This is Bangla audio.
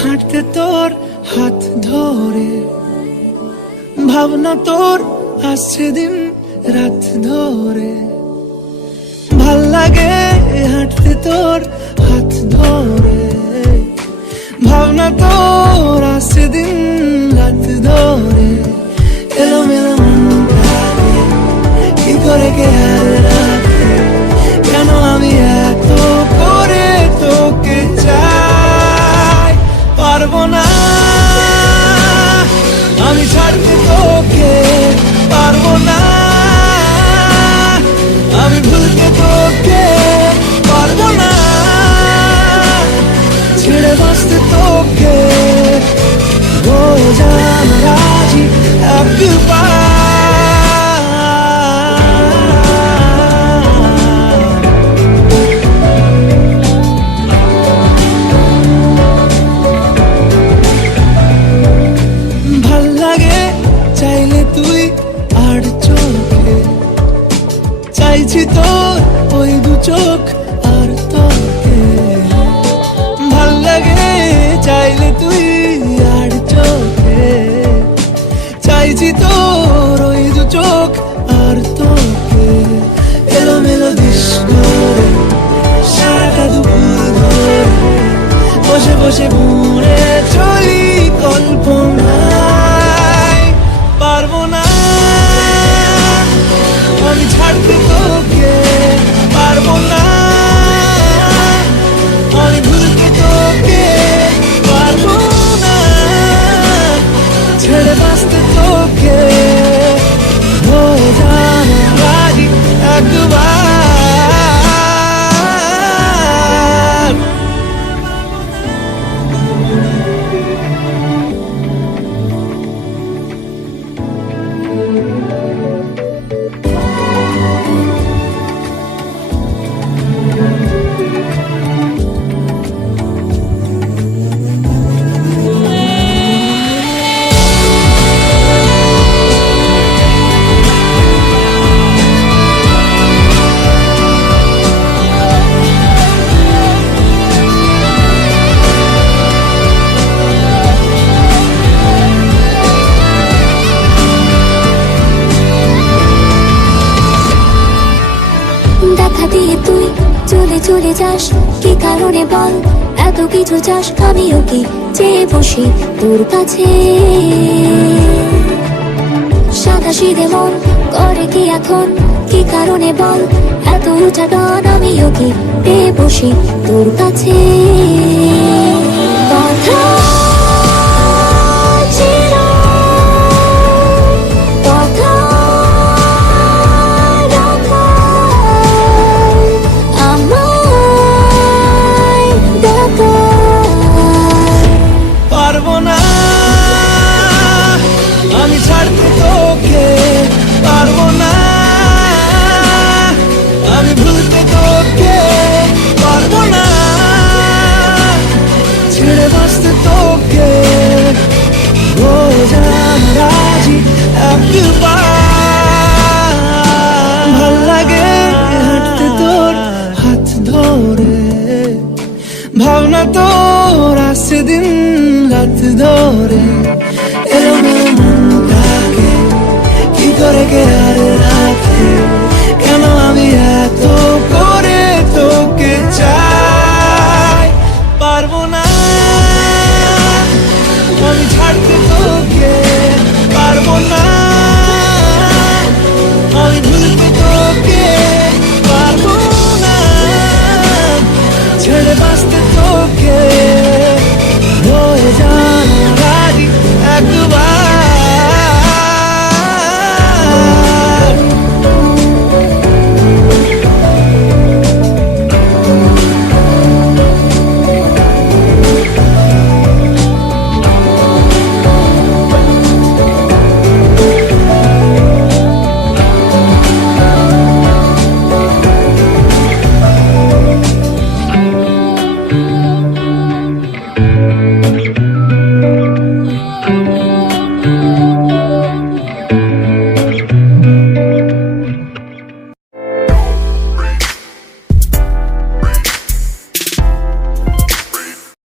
হাঁটতে তোর হাত ধরে, ভাবনা তোর আসছে দিন রাত ধরে। ভাল লাগে হাঁটতে তোর হাত ধরে, ভাবনা তোর আসছে দিন রাত ধরে। এলোমেলো মনটাকে কি করে কে আর রাখে, কেন আমি এত করে তোকে চাই। পারবো না আমি ছাড়তে তোকে, পারবো না আমি ভুলতে তোকে, পারবো না ছেড়ে বাঁচতে তোকে। ও জান রাজি একবার চাইছি তোর ওই দু চোখ আর তোকে। ভাল লাগে চাইলে তুই আর চোখে, চাইছি তোর ওই দু চোখ আর তোকে। এলোমেলো দিস করে সারাটা দুপুর ধরে, বসে বসে ঘুরে চলি কল্পনায়। পারবো না আমি ছাড়তে তোকে, পারবো না আমি ভুলতে তোকে, পারবো না ছেড়ে বাঁচতে তোকে। ও জান রাজি একবার দেখা দিয়ে তুই চলে চলে যাস, কি কারণে বল এত কিছু চাস? আমিও কি চেয়ে বসি তোর কাছে, সাদা সিধে মন করে কি এখন? কি কারণে বল এত উঁচা টান? আমিও কি পেয়ে বসি তোর কাছে। কথা আমি ছাড়তে তোকে, পারবো না আমি ভুলতে তোকে, পারবো না ছেড়ে বাঁচতে তোকে। ও জান রাজি একবার ভাল লাগে হাঁটতে তোর হাত ধরে, ভাবনা তোর আসছে দিন রাত ধরে। এলোমেলো মনটাকে কি করে কে আর রাখে, কেন আমি এত